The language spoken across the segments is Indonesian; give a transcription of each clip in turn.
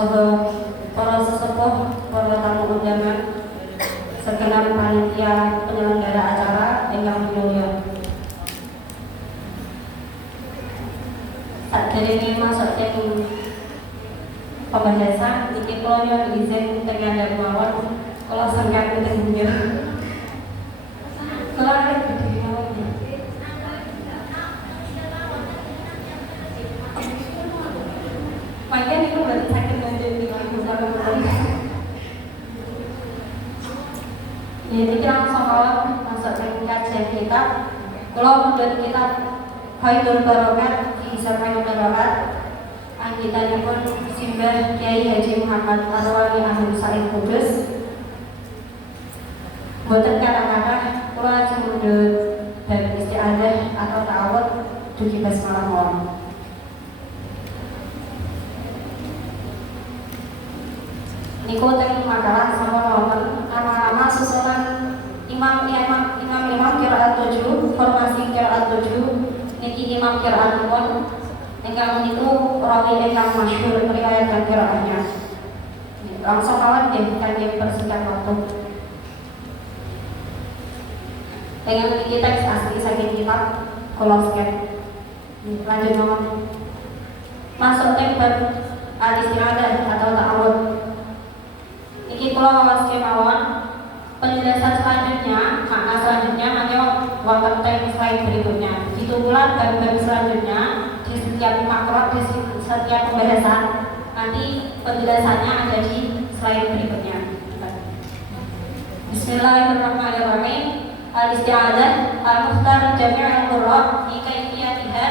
saha para sesepuh, para tamu undangan, segenap panitia penyelenggara acara ingkang mulya. Sakderenge masuk ing pembahasan iki kula nyuwun izin teng ngandhap mawon kula sengkat teng beliau. Kula arep berdiri mawon. Mungkin itu berarti sakit menjadi jadi kita langsung masuk ke kajian kitab. Kalau membuat kitab Faidul Barokat di Faidul Barokat, anggitannya pun Simbah Kiai Haji Muhammad Arwani Ahmad Said Kudus. Buatan kata-kata kalau aja mundut dan istiadah atau ta'awud duki basmalah mawon. Niku teng makalah sama wonten nama-nama susunan imam qiraat 7, formasi qiraat 7 niki imam qiraat pun ingkang niku rawi ingkang masyhur meriwayatkan qiraatnya. Langsung mawon nggih kangge persingkat waktu. Dengan niki teks asli saking kitab kula sket. Lanjut mawon. Masuk teng bab al-isti'adah atau ta'awud. Iki kula wawas kemawon penjelasan selanjutnya, makna selanjutnya hanya wonten teng slide berikutnya. Begitu pula bab-bab selanjutnya di setiap makro, di setiap pembahasan nanti penjelasannya ada di slide berikutnya. Bismillahirrahmanirrahim. Al-isti'adah al-mukhtar jami' al-qurra fi kaifiyatiha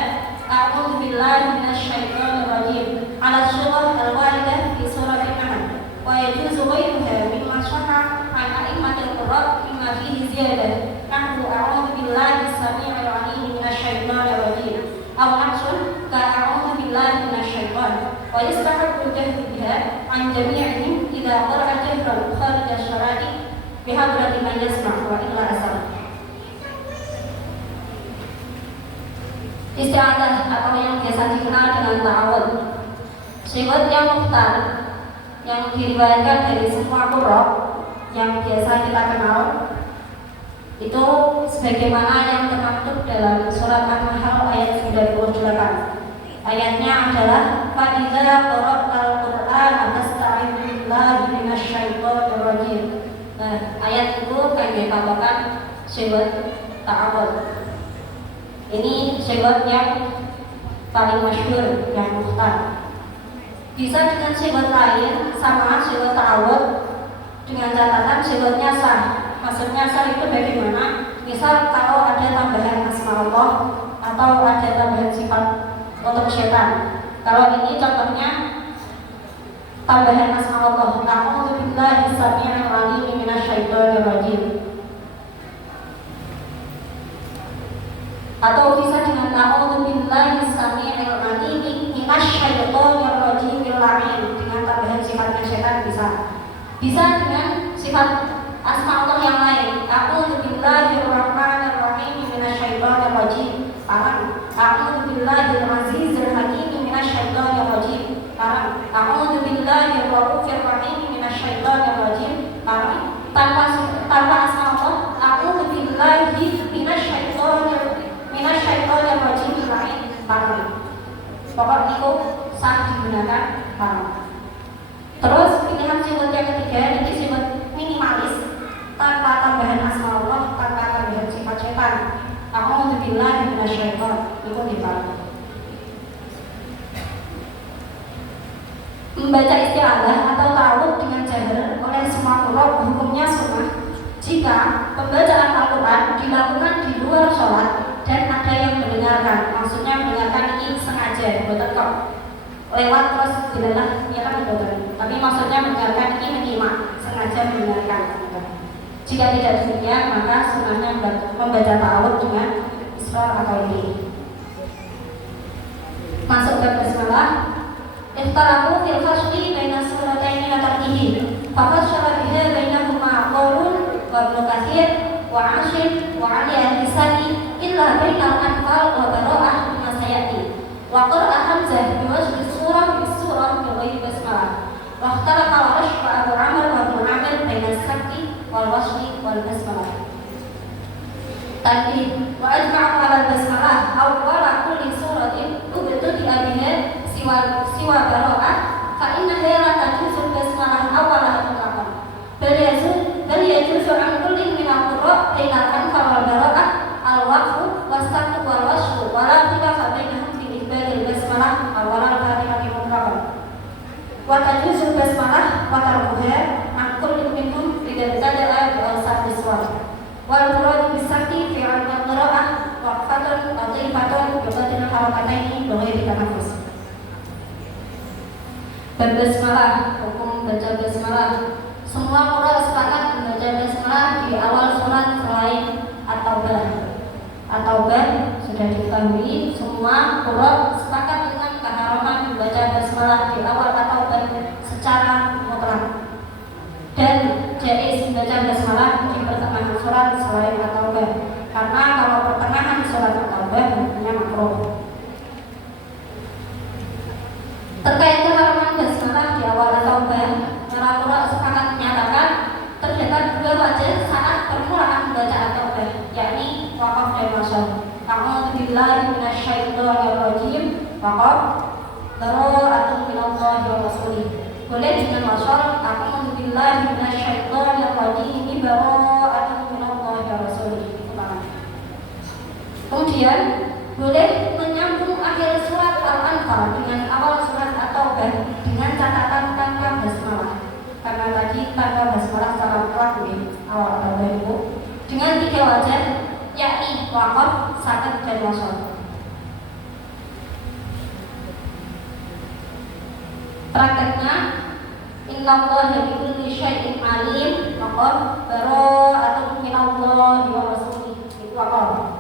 a'udzu billahi minasyaitonir rajim. Ala syurah al-waridah fi surah An-Nahl. ويجوز غيرها مما شرع عن أئمة القراء مما فيه زيادة نحو أعوذ بالله السميع العليم من الشيطان الرجيم أو نقص كأعوذ بالله من الشيطان ويستحب الجهر بها عن جميعهم إذا قرأ جهرا خارج الشرائع بحضرة من يسمع وإلا أسر. Isti'adah atau yang biasa dikenal dengan ta'awud, sifat yang mukhtar yang diriwayatkan dari semua qurra yang biasa kita kenal itu sebagaimana yang termaktub dalam surat An-Nahl ayat 98. Ayatnya adalah fa'idza qara'tal qur'ana fasta'idz billahi minasyaitonir rajim. Nah, ayat itu kangge patokan sifat ta'awud. Ini sifat yang paling masyhur yang mukhtar. Bisa dengan sifat lain sama sifat ta'awud dengan catatan sifatnya sah. Maksudnya sah itu bagaimana? Misal kalau ada tambahan asma Allah atau ada tambahan sifat untuk syaitan. Kalau ini contohnya tambahan asma Allah, a'udzu billahi samii'il 'aliim minasyaitonir rajim. Atau bisa dengan a'udzu billahi samii'il 'aliim minasyaitonir rajim dengan tambahan sifatnya syaitan bisa. Bisa dengan sifat asma Allah yang lain. A'udzu billahir rahmanir rahim minasyaitonir rajim. Parang. A'udzu billahil azizil hakim minasyaitonir rajim. Parang. A'udzu billahir raufir rahim minasyaitonir rajim. Parang. Tanpa asma Allah, a'udzu billahi minasyaitonir rajim lain. Parang. Pokok itu sah digunakan parang. Terus pilihan sifat yang ketiga ini sifat minimalis tanpa tambahan asma Allah, tanpa tambahan sifat syaitan. A'udzu billahi minasyaiton. Itu di parang. Membaca isti'adah atau ta'awud dengan jahar oleh semua qurra hukumnya sunnah jika pembacaan Al-Quran dilakukan di luar sholat dan ada yang mendengarkan. Maksudnya mendengarkan ini sengaja, bukan kok lewat terus dilalah ya kan betul. Tapi maksudnya mendengarkan ini menyimak, sengaja mendengarkan. Jika tidak demikian maka sunnahnya membaca ta'awud dengan israr atau ini. Masuk ke basmalah. Ikhtarafu fil fasli baina surataini wa tarkihi. Faqad syara biha bainahuma qaulun wa Ibnu Katsir wa Asyid wa Ali al-Kisani illa bainal anfal wa bara'ah mimma sayati. Wa qara'a Hamzah bi wajhi surah bi ghairi basmalah. wal basmalah. Tadi wa ajma'u 'ala basmalah awwala kulli suratin ubtudi'a biha siwa bara'ah fa innaha la tajuzu basmalah awwala mutlaqan. Bal yajuzu an kulli min al-qura' bainal anfal wal bara'ah al-waqfu was-saktu wal wasfu wa la khilafa bainahum fi ibadil basmalah awwala al-fatihati mutlaqan. Wa tajuzu basmalah wa tarkuha an kulli minhum idza tada'a bi al-sahbi suwar. Wal murad bisakti fi al-qira'ah waqfatun adhifatun bi badil harakataini bi ghairi tanaffus. Berbasmalah, hukum baca basmalah. Semua qurra sepakat membaca basmalah di awal surat selain At-Taubah sudah diketahui. Semua qurra sepakat dengan keharaman membaca basmalah di awal At-Taubah secara mutlak. Dan jaiz membaca basmalah di pertengahan surat selain At-Taubah. Karena kalau pertengahan surat At-Taubah hukumnya makruh. Terkait keharaman basmalah di awal At-Taubah, para ulama sepakat menyatakan terdapat dua wajah saat permulaan membaca At-Taubah, yakni waqaf dan wasal. A'udzu billahi minasyaitonir rajim. Waqaf bara'atun minallahi wa rasulih. Boleh dengan wasal. A'udzu billahi minasyaitonir rajim bara'atun minallahi wa rasulih. Kemudian boleh menyambung akhir surat Al-Anfal dengan awal surat At-Taubah dengan catatan tanpa basmalah. Karena tadi tanpa basmalah secara mutlak di awal At-Taubah itu dengan tiga wajah, yakni waqaf, sakat, dan wasal. Prakteknya, innallaha bikulli syai'in alim. Waqaf bara'atun minallahi wa rasulih. Itu waqaf.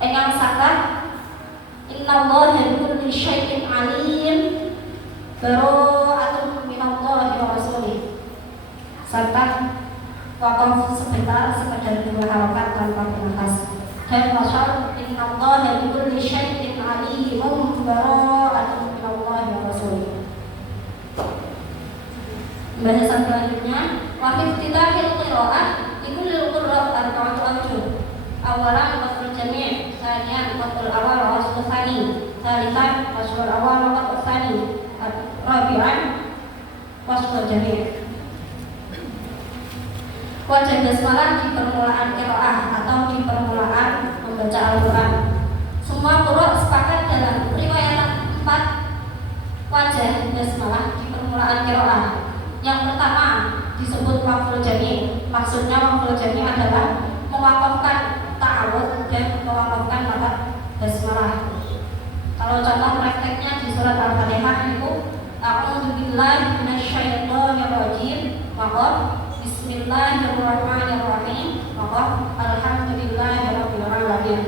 Yang sakat, innallaha bikulli syai'in alim bara'atun minallahi wa rasulih. Serta waqaf sebentar sekedar dua harokat tanpa bernafas. Dan wasal, innallaha bikulli syai'in alimun bara'atun minallahi wa rasulih. Bahasan selanjutnya, wa fi iftitahil qira'ah likulli qurra arba'atu awjuh. Awalan wasful jami', tsaniyan wasful awal wa wasful tsani, tsalisan wasful awal wa wasful tsani, rabi'an wasful jami'. Wajah basmalah di permulaan qiraah atau di permulaan membaca Al-Qur'an. Semua qurra sepakat dalam riwayat 4 wajah basmalah di permulaan qiraah. Yang pertama disebut waqful jami'. Maksudnya waqful jami' adalah mewakafkan ta'awudz dan mewakafkan lafaz basmalah. Kalau contoh prakteknya di surat Al-Fatihah itu a'udzu billahi minasyaitonir rajim, waqaf bismillahirrahmanirrahim, waqaf alhamdulillahirabbil alamin.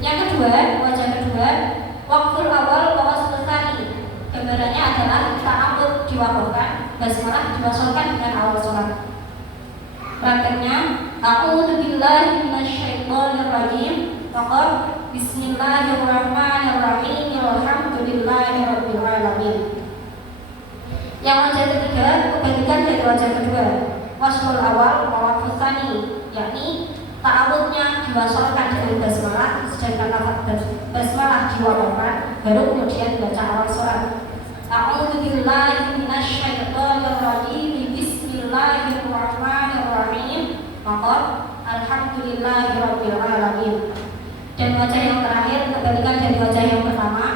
Yang kedua, wajah kedua, waqful awal wa wasful tsani. Gambarannya adalah ta'awudz diwakafkan, basmalah diwasalkan dengan awal surat. Prakteknya a'udzu billahi minasyaitonir rajim, waqaf bismillahirrahmanirrahim, alhamdulillahirabbil alamin. Yang wajah ketiga, kebalikan dari wajah kedua, wasful awal wa wasful tsani, yakni ta'awudznya diwasalkan dengan basmalah, sedangkan lafaz basmalah diwakafkan, baru kemudian baca awal surat. A'udzu billahi minasyaitonir rajim, bismillahirrahmanirrahim, waqaf alhamdulillahirabbil alamin. Dan wajah yang terakhir kebalikan dari wajah yang pertama,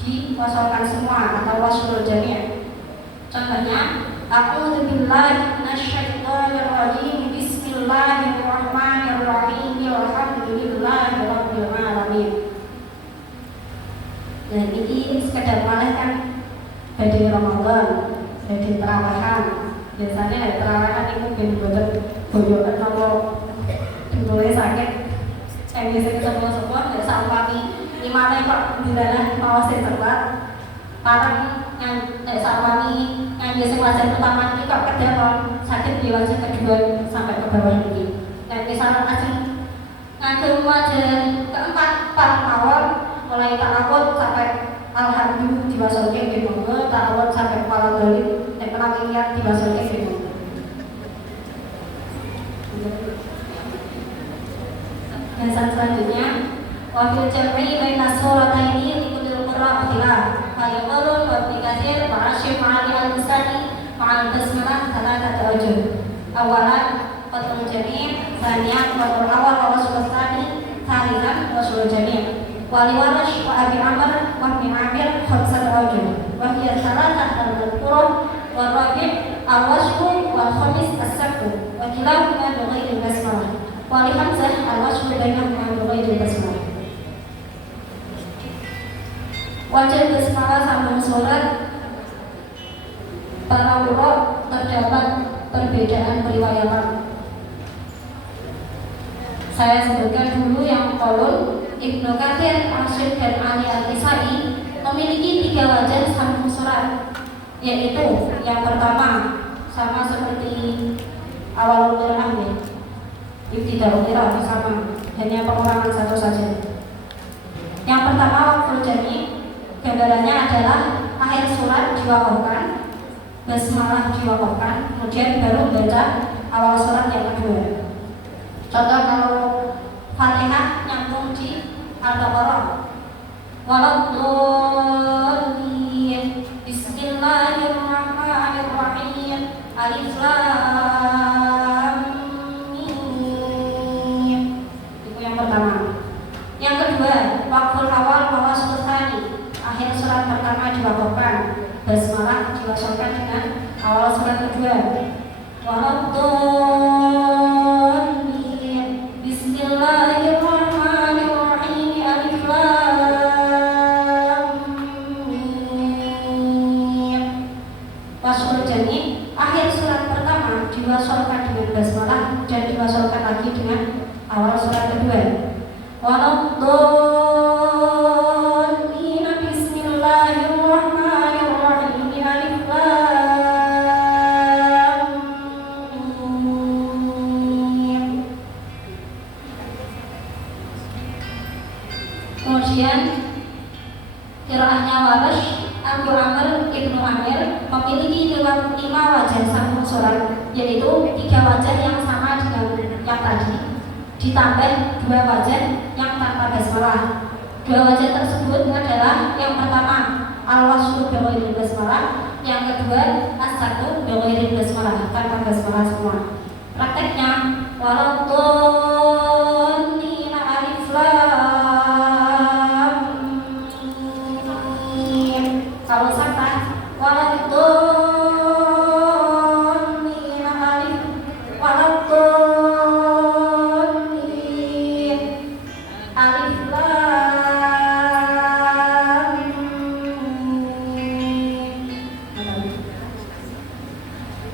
diwasalkan semua atau wasful jami'. Contohnya, a'udzu billahi minasyaitonir rajim, bismillahirrahmanirrahim, alhamdulillahirabbil alamin. Nah, ini sekedar malah kan badai Ramadan, badai terawahan. Biasanya ada terawahan itu bener-bener boyokan kalau dimulai sakit. Saya biasanya semua nggak sampami 5 pak bulan mau saya terbang parang yang sampami yang biasa wajah pertama ini kok kedapon sakit di wajah kedua sampai ke bawah ini. Dan misalnya ngagem wajah keempat parang awal mulai ta'awudz sampai alhamdulillah diwasalkan di monggo, ta'awudz sampai kepala balik dan penampilan diwasalkan di monggo. hiasan selanjutnya wa fil jam'i baina surataini likulli qira'a khilaf fa yaqulun wa fi katsir wa asyif ma'ali al-lisani ma'al basmalah thalathatu awjuh. Awalan qatul jami', thaniyan qatul awal wa wasl tsani, thalithan wasl jami'. Wa li Warash wa Abi Amr wa Ibn Amir khamsatu awjuh wa hiya thalathah al-qur'an wa rabi' al-wasl wal khamis as-sabtu wa kilahuma bi ghairi basmalah. Wa li Hamzah al-wasl bainahuma bi ghairi basmalah. Wajib basmalah sambung surat para qurra terdapat perbedaan periwayatan. Saya sebutkan dulu yang kolon Ibnu Katsir, Asyid dan Ali Al-Kisai memiliki 3 wajah sambung surat, yaitu yang pertama sama seperti awal Qur'an ya, ibtida'ul qira'ah sama, hanya pengurangan satu saja. Yang pertama waqful jami', gambarannya adalah akhir surat diwakafkan, basmalah diwakafkan, kemudian baru baca awal surat yang kedua. Contoh kalau Fatihah nyambung di Al-Baqarah, waladdallin, bismillahirrahmanirrahim, alif lam mim. Itu yang pertama. Yang kedua, waqful awal wa wasl tsani, akhir surat pertama diwakafkan, basmalah diwasalkan dengan awal surat kedua. Waladdallin, bismillahirrahmanirrahim, alif lam mim. Wasl jami', akhir surat pertama diwasalkan dengan basmalah dan diwasalkan lagi dengan awal surat kedua. Waladdallin, bismillahirrahmanirrahim, alif lam mim. Kemudian qiraahnya Warash, Abu Amr, Ibnu Amir memiliki 5 wajah sambung surat, yaitu 3 wajah yang sama dengan yang tadi, ditambah 2 wajah yang tanpa basmalah. 2 wajah tersebut adalah yang pertama al-waslu bi ghairi basmalah, yang kedua as-saktu bi ghairi basmalah, tanpa basmalah semua. Prakteknya waladdallin, alif lam mim. Kalau sakta waladdallin, alif waladdallin, alif lam mim.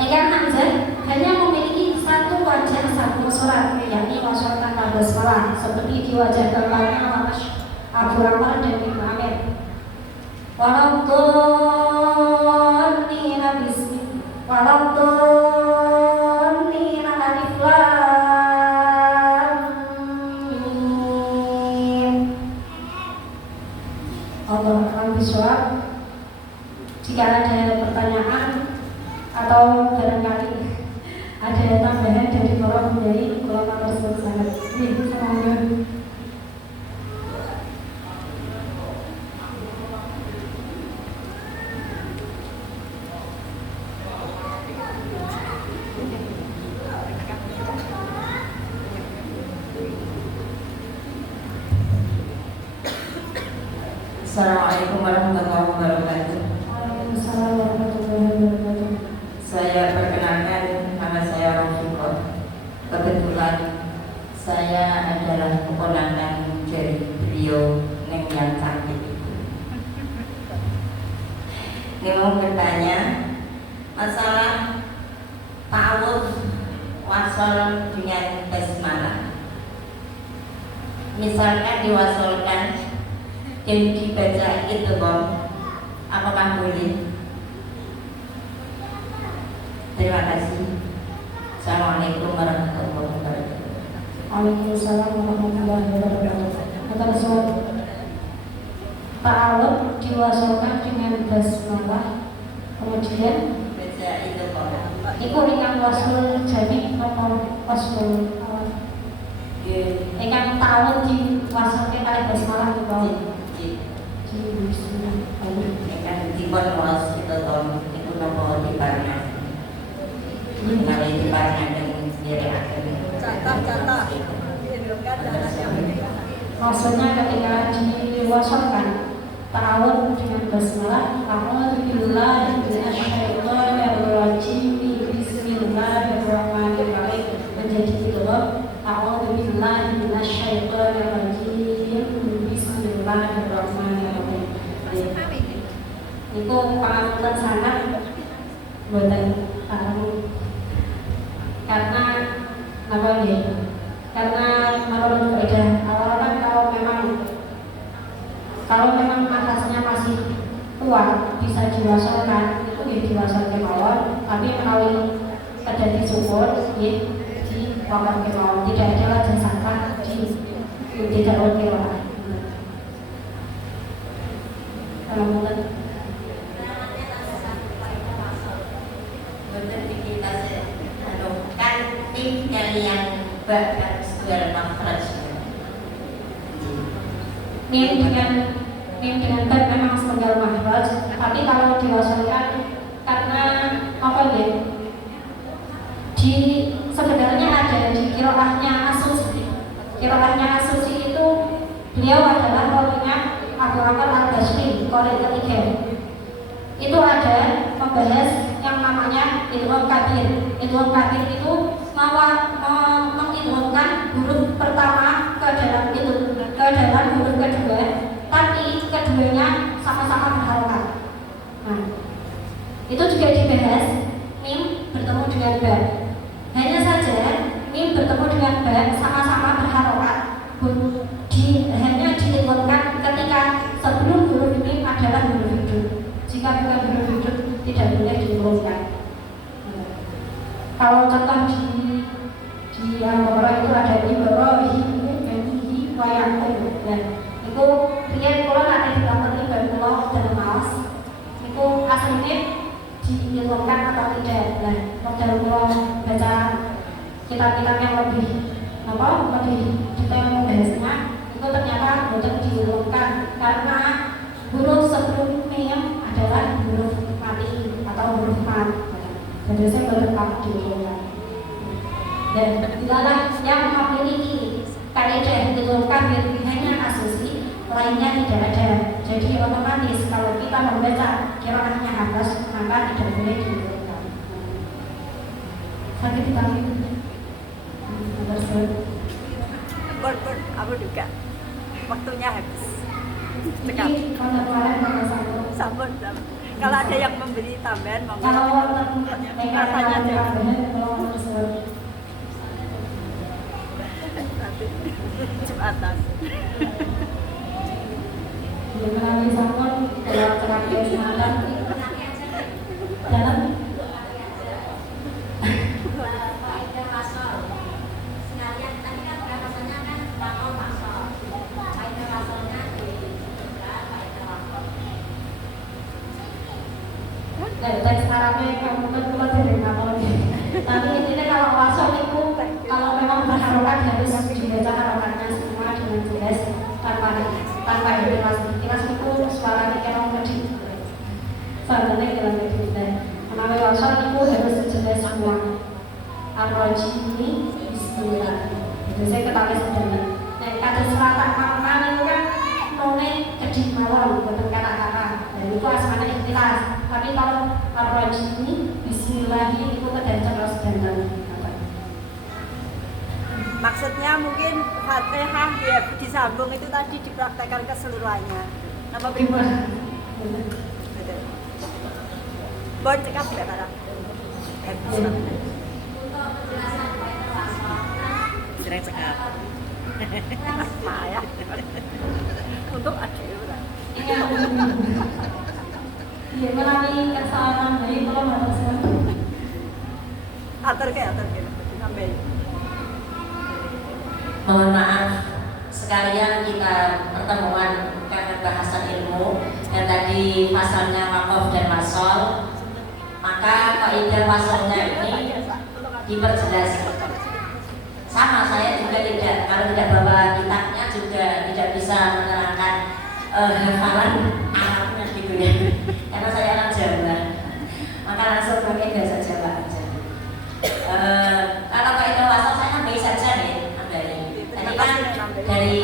Yang Hamzah hanya memiliki 1 wajah sambung surat, yakni wasl tanpa basmalah, seperti di wajah keempatnya Warash, Abu Amr dan Ibnu Amir. Waladdallin, waladdallin, alif lam mim. Allah akan bisawab. Jika ada pertanyaan atau barangkali ada tambahan dari para pemberi golongan tersebut, sangat semoga. Assalamualaikum warahmatullahi wabarakatuh. Waalaikumsalam warahmatullahi wabarakatuh. Saya perkenalkan, nama saya Rofiqah. Kebetulan saya adalah keponakan dari beliau Neng yang cantik itu. Ini mau bertanya masalah ta'awudz wasal dengan basmalah. Misalkan diwasolkan dan dibaca idgham, apakah boleh? Terima kasih. Assalamualaikum warahmatullahi wabarakatuh. Waalaikumsalam warahmatullahi wabarakatuh. Kata Rasul, ta'awudz diwasalkan dengan basmalah, kemudian Baca idgham. iku ingkang wasl jami nomor wasl awal. Ingkang tahun di wasake kali basmalah niku. Di Bismillah. kan dipun was kita tahun itu nopo di barengan. Kali di barengan dengan sendiri akan. Catat. Maksudnya ketika diwasatkan tahun dengan basmalah, Alhamdulillah minasyaitonirrajim, bismillahirrahmanirrahim, menjadi gitu. Alhamdulillah minasyaitonirrajim, bismillahirrahmanirrahim. Itu pangapunten sangat boten karena apa ya? Karena menurut kaidah awalnya kalau memang nafasnya masih kuat bisa diwasalkan, itu ya diwasalkan mawon, tapi melalui terjadi syukur ya di waktu kemauan, tidak ada lagi sangka di tidak oke lah. Kalau mungkin kan tim dari yang bahkan segala makhluk mim dengan tab memang setengah makhraj, tapi kalau diwasalkan karena apa ya? Di sebenarnya ada di qiraahnya Asusi. Qiraahnya Asusi itu beliau adalah rawinya Abu Bakar Al-Basri, qari ketiga. Itu ada membahas yang namanya idgham kabir. Idgham kabir itu mengidghamkan huruf pertama ke dalam huruf kedua, tapi keduanya sama-sama berharokat. Nah, itu juga dibahas mim bertemu dengan ba. Hanya saja mim bertemu dengan ba sama-sama berharokat. Hanya diidghamkan ketika sebelum huruf mim adalah huruf hidup. Jika bukan huruf hidup tidak boleh diidghamkan. Kalau contoh di Al-Baqarah itu ada Ibrahim wa Yaqub. Nah, itu riyen kula ada di kantor Ibn kula dalam maos. Itu aslinya diilmukan atau tidak. Nah, waktu kula baca kitab-kitab yang lebih detail membahasnya, itu ternyata betul diilmukan karena huruf sebelum mim adalah huruf mati atau huruf mat. Jadi saya berhak diilmukan. Dan dilalah yang memiliki kaidah idgham kabir hanya Asusi, lainnya tidak ada. Jadi otomatis kalau kita membaca qiraahnya Hafs maka tidak boleh diidghamkan. Sakit di kami. Ber, aku juga. Waktunya habis. Jadi kalau kemarin Sabar. Kalau ada yang memberi tambahan, kalau rasanya aja. Jumatan. Melalui sampun dalam terakhir semalam dalam teks Arabnya kamu kan keluar dari kapal. Tapi intinya kalau wasol itu kalau memang berharokat harus dibaca harokatnya semua dengan jelas tanpa ikhlas. Ikhlas itu suaranya kayak orang kecil. Suaranya dalam kecil. Kenapa wasol itu harus jelas semua. Ar-Rajim Bismillah. Itu saya ketahui sebenarnya. Nah kata selatan makan itu kan none kedih malam bukan kata-kata. Dan itu asmanya ikhlas. Tapi kalau Ar-Rajim Bismillah itu kedancang harus dandan. Maksudnya mungkin Fatihah ya disambung itu tadi dipraktekkan keseluruhannya. Nama pribadi. Bon cekap ya Kara. sering cekap. Ya. Untuk ada Iya, melalui kesalahan dari kalau harus atur ke sampai. Mohon maaf sekalian kita pertemuan karena bahasan ilmu dan tadi pasalnya waqaf dan wasol, maka kaidah wasolnya ini diperjelas. sama saya juga tidak, kalau tidak bawa kitabnya juga tidak bisa menerangkan hafalan Arabnya gitu ya, karena saya orang Jawa, maka langsung pakai bahasa Jawa aja. Kalau kaidah wasal saya nambahin saja nih, nambahin. Tadi kan dari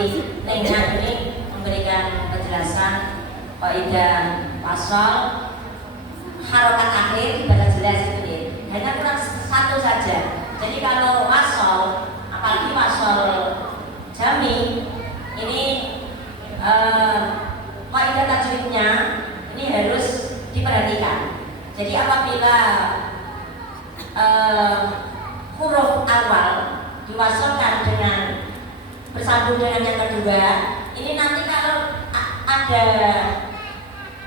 Nengnya ini memberikan penjelasan kaidah wasal harokat akhir ibadah jelas gitu ya. Hanya kurang satu saja. Jadi kalau wasal, apalagi wasal jami, ini kaidah tajwidnya ini harus diperhatikan. Jadi apabila huruf awal diwasalkan dengan bersambung dengan yang kedua, ini nanti kalau ada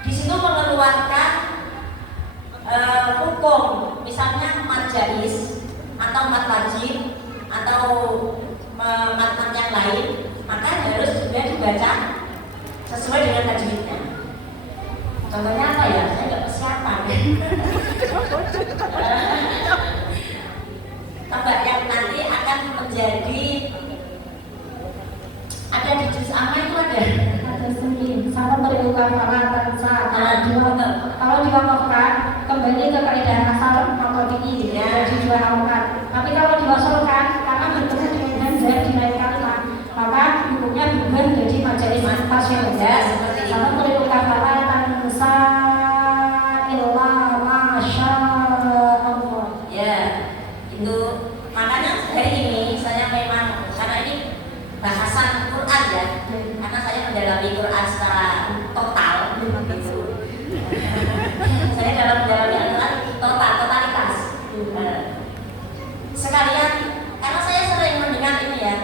di situ mengeluarkan hukum, misalnya mad jaiz atau mad wajib atau mad yang lain, maka harus juga dibaca sesuai dengan tajwidnya. Contohnya apa ya? Saya nggak persiapan. Tebak yang nanti akan menjadi ada di juz amma itu ada sendiri sama merindukan peralatan saat kalau diwakafkan kembali ke kaidah asal atau tinggi ya dijualkan. Tapi kalau diwasalkan karena bertemu dengan hamzah di lain kata, maka hukumnya berubah menjadi majelis pasien ya sama merindukan peralatan saat illa masya Allah ya. Itu makanya hari ini saya memang karena ini bahasan Quran ya, karena saya mendalami Quran secara total gitu. Saya dalam mendalami Al-Quran totalitas. Sekalian karena saya sering mendengar ini ya,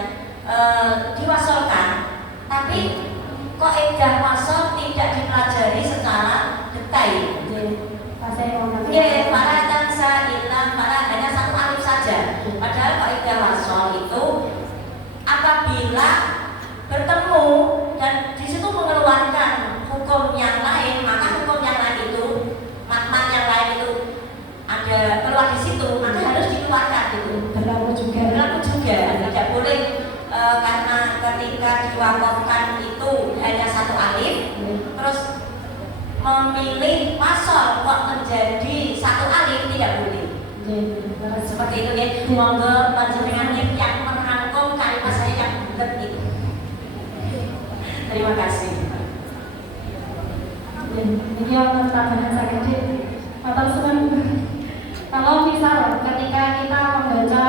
diwasolkan, tapi kaidah wasol tidak dipelajari secara detail. Ya, para tansa ilah para hanya satu alif saja. Padahal kaidah wasol itu apabila bertemu dan di situ mengeluarkan hukum yang lain, maka hukum yang lain itu mat yang lain itu ada keluar di situ, maka harus dikeluarkan gitu. Berlaku juga. Tidak boleh karena ketika diwakafkan itu hanya satu alif, terus memilih wasol kok menjadi satu alif, tidak boleh. Seperti itu ya. Monggo panjenengan yang merangkum kalimat saya yang bulat itu. Terima kasih. Ini yang tambahan saya atau kalau misal ketika kita membaca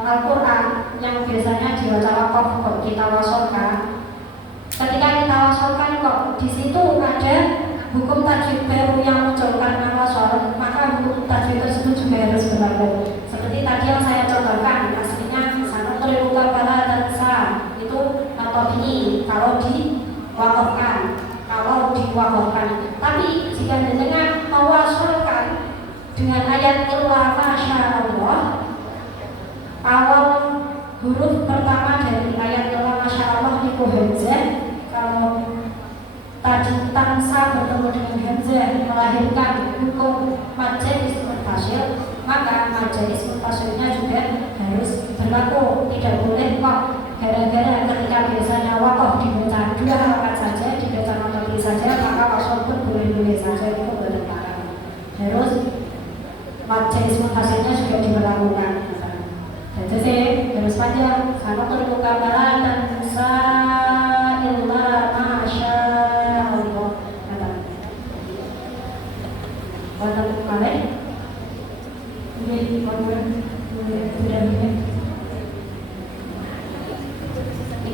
Al-Quran yang biasanya dibaca wakaf kok kita wasolkan, ketika kita wasolkan kok di situ ada hukum tajwid baru yang muncul karena wasol, maka hukum tajwid tersebut juga harus berlaku. Seperti tadi yang saya contohkan, aslinya sangat terluka pada tansa itu atau ini kalau diwakafkan. Tapi jika dengan mewasolkan dengan ayat illa masya Allah, awal huruf pertama dari ayat illa masya Allah itu hamzah. Kalau tadi tansa bertemu dengan hamzah melahirkan hukum majelis munfasil, maka majelis munfasilnya juga harus berlaku. Tidak boleh kok gara-gara ketika biasanya wakaf dibaca 2 halaman saja, dibaca monotoni saja, maka wasol pun boleh-boleh saja, itu bertentangan. Harus majelis munfasilnya juga diberlakukan. Jadi harus panjang sama terbuka barat dan illa masya Allah. Wata kale ini korban sudah ini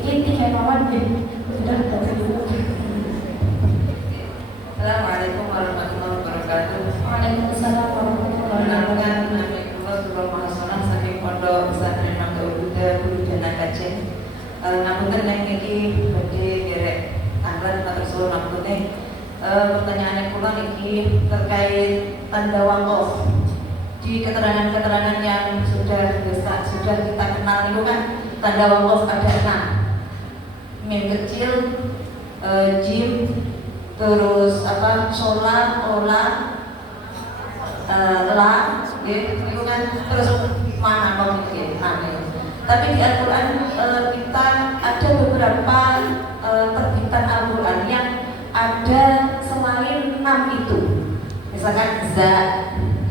tiga kawan sudah Assalamualaikum warahmatullahi wabarakatuh. Waalaikumsalam warahmatullahi wabarakatuh. Saking Pondok Pesantren Mangga Buddha Guru Dana Kajen. Namun tenang iki badhe derek tanggal matur suwun nampune. Pertanyaan kula niki terkait tanda wakaf. Di keterangan-keterangan yang sudah kita kenal itu kan tanda wakaf ada 6. Mim kecil, jim, terus sola, ola, la, itu kan terus mana mungkin aneh. Tapi di Al-Quran kita ada beberapa terbitan Al-Quran yang ada selain 6 itu. Misalkan za,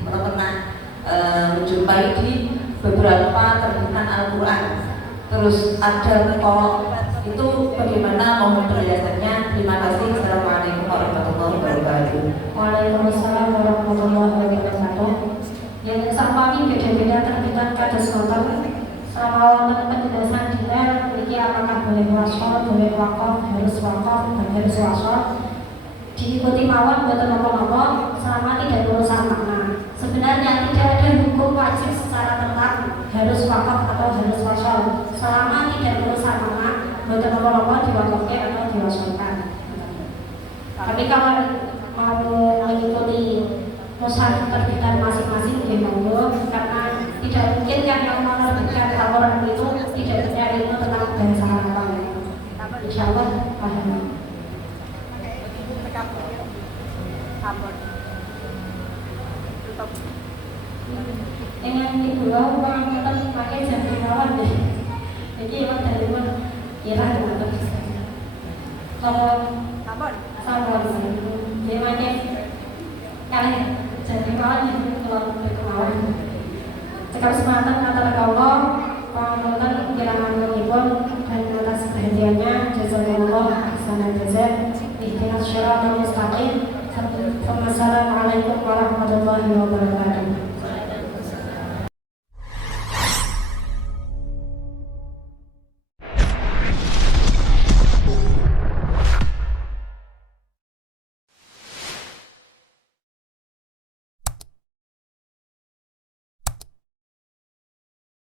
kalau pernah menjumpai di beberapa terbitan Al-Quran. Terus ada kok, itu bagaimana mohon penjelasannya. Terima kasih. Assalamualaikum warahmatullahi wabarakatuh. Waalaikumsalam warahmatullahi wabarakatuh. Yang sampami beda-beda terbitan kados ngoten. Selama wonten penjelasan detail memiliki apakah boleh wasol, boleh wakaf, harus wakaf, dan harus wasol. Diikuti mawon boten napa-napa selama tidak merusak makna. Sebenarnya tidak ada hukum wajib secara tetap harus wakaf atau harus wasol. Selama tidak merusak makna, boten napa-napa diwakafkan atau diwasolkan. Tapi kalau mau mengikuti mushaf terbitan masing-masing di monggo, karena tidak mungkin yang menerbitkan laporan itu tidak punya ilmu tentang bahasa Arab. Insya Allah paham. Dengan ibu kau pengen pakai jam kawan deh. Jadi emang dari rumah kira dengan kalau sabun dia pakai kalian jadi kawan yang keluar berkemauan. Cekap sematan antara kaulah penonton kiraan menghibur dan atas perhatiannya jazakumullah ahsanal jazaa. Ihdinas syiratal mustaqim. Assalamualaikum warahmatullahi wabarakatuh.